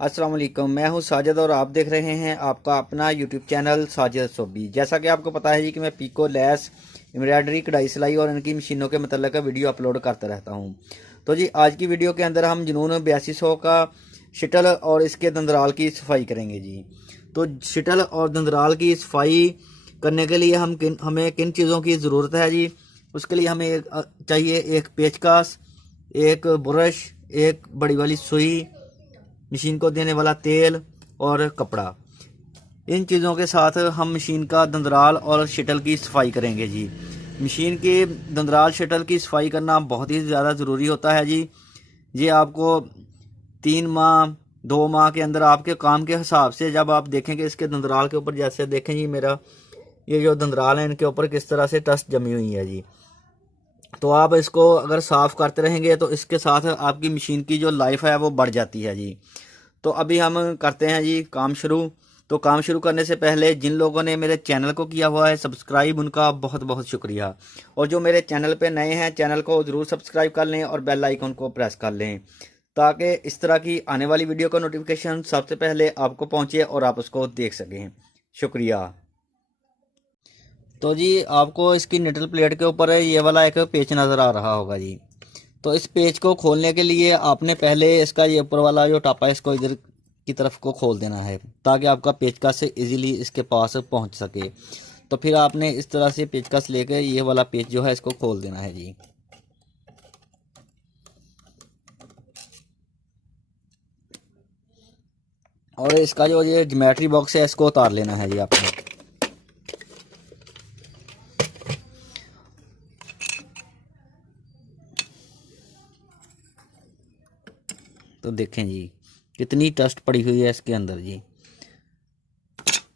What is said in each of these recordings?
अस्सलाम वालेकुम। मैं हूं साजिद और आप देख रहे हैं आपका अपना यूट्यूब चैनल साजिद सोबी। जैसा कि आपको पता है जी कि मैं पीको, लैस, एम्ब्रॉयडरी, कढ़ाई सिलाई और इनकी मशीनों के मतलब का वीडियो अपलोड करता रहता हूं। तो जी आज की वीडियो के अंदर हम जुनून 8200 का शटल और इसके दंदराल की सफाई करेंगे जी। तो शटल और दंदराल की सफाई करने के लिए हमें किन चीज़ों की ज़रूरत है जी। उसके लिए हमें चाहिए एक पेचकस, एक ब्रश, एक बड़ी वाली सुई, मशीन को देने वाला तेल और कपड़ा। इन चीज़ों के साथ हम मशीन का दंदराल और शटल की सफाई करेंगे जी। मशीन के दंदराल शटल की सफाई करना बहुत ही ज़्यादा ज़रूरी होता है जी। ये आपको 3 माह 2 माह के अंदर आपके काम के हिसाब से जब आप देखेंगे इसके दंदराल के ऊपर, जैसे देखें जी मेरा ये जो दंदराल है इनके ऊपर किस तरह से डस्ट जमी हुई है जी। तो आप इसको अगर साफ़ करते रहेंगे तो इसके साथ आपकी मशीन की जो लाइफ है वो बढ़ जाती है जी। तो अभी हम करते हैं जी काम शुरू। तो काम शुरू करने से पहले जिन लोगों ने मेरे चैनल को किया हुआ है सब्सक्राइब, उनका बहुत बहुत शुक्रिया। और जो मेरे चैनल पे नए हैं चैनल को ज़रूर सब्सक्राइब कर लें और बेल आइकन को प्रेस कर लें ताकि इस तरह की आने वाली वीडियो का नोटिफिकेशन सबसे पहले आपको पहुंचे और आप उसको देख सकें। शुक्रिया। तो जी आपको इसकी निटल प्लेट के ऊपर ये वाला एक पेच नज़र आ रहा होगा जी। तो इस पेज को खोलने के लिए आपने पहले इसका ये ऊपर वाला जो टापा है इसको इधर की तरफ को खोल देना है ताकि आपका पेचकस से इजीली इसके पास पहुंच सके। तो फिर आपने इस तरह से पेचकस लेकर ये वाला पेज जो है इसको खोल देना है जी। और इसका जो ये ज्योमेट्री बॉक्स है इसको उतार लेना है जी आपने। तो देखें जी कितनी डस्ट पड़ी हुई है इसके अंदर जी।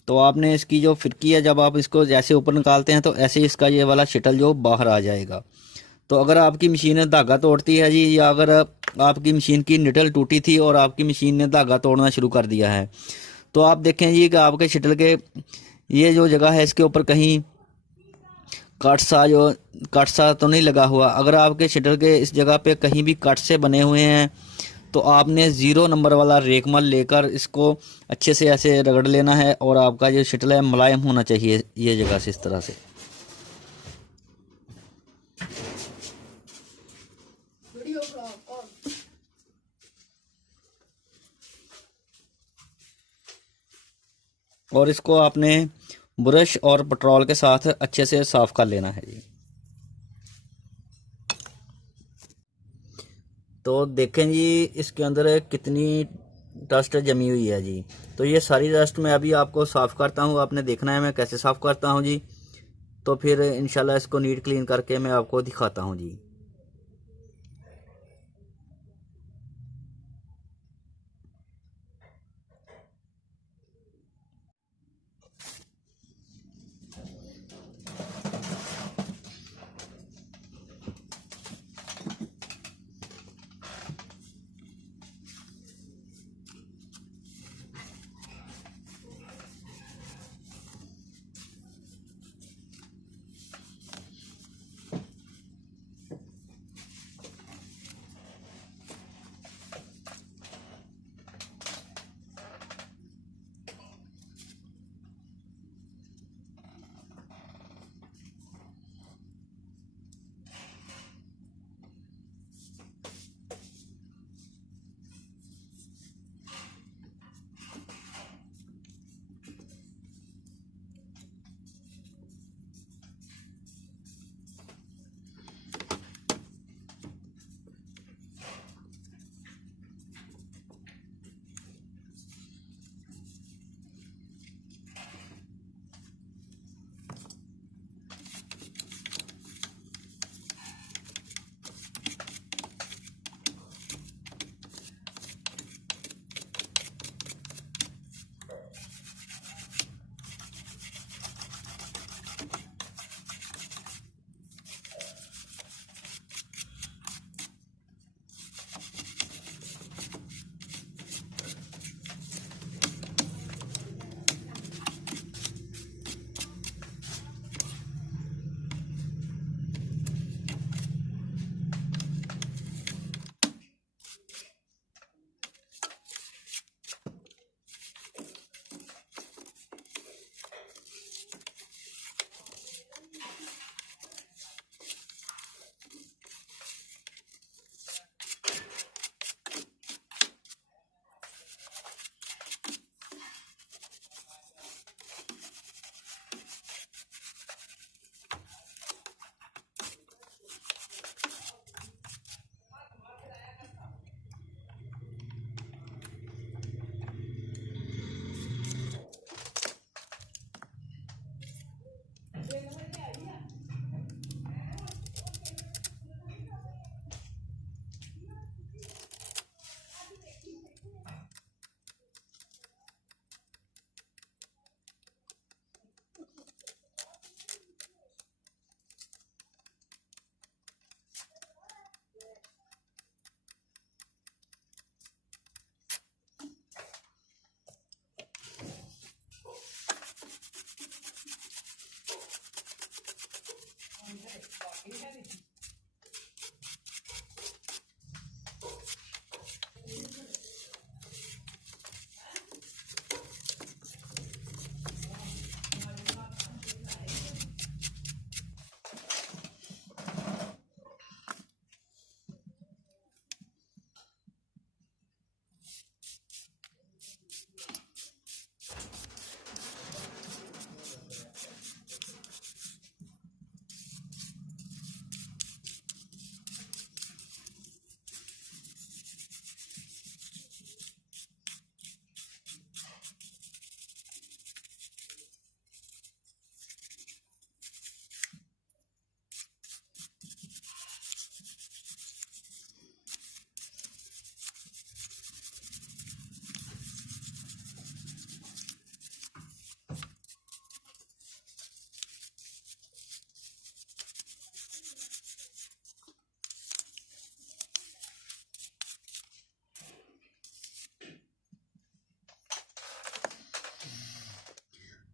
तो आपने इसकी जो फिरकी है जब आप इसको जैसे ऊपर निकालते हैं तो ऐसे ही इसका ये वाला शटल जो बाहर आ जाएगा। तो अगर आपकी मशीन धागा तोड़ती है जी, या अगर आपकी मशीन की निटल टूटी थी और आपकी मशीन ने धागा तोड़ना शुरू कर दिया है, तो आप देखें जी कि आपके शटल के ये जो जगह है इसके ऊपर कहीं कट सा तो नहीं लगा हुआ। अगर आपके शटल के इस जगह पे कहीं भी कट से बने हुए हैं तो आपने 0 नंबर वाला रेकमल लेकर इसको अच्छे से ऐसे रगड़ लेना है और आपका जो शटल है मुलायम होना चाहिए ये जगह से इस तरह से। और इसको आपने ब्रश और पेट्रोल के साथ अच्छे से साफ कर लेना है जी। तो देखें जी इसके अंदर कितनी डस्ट जमी हुई है जी। तो ये सारी डस्ट मैं अभी आपको साफ़ करता हूँ, आपने देखना है मैं कैसे साफ़ करता हूँ जी। तो फिर इंशाल्लाह इसको नीट क्लीन करके मैं आपको दिखाता हूँ जी।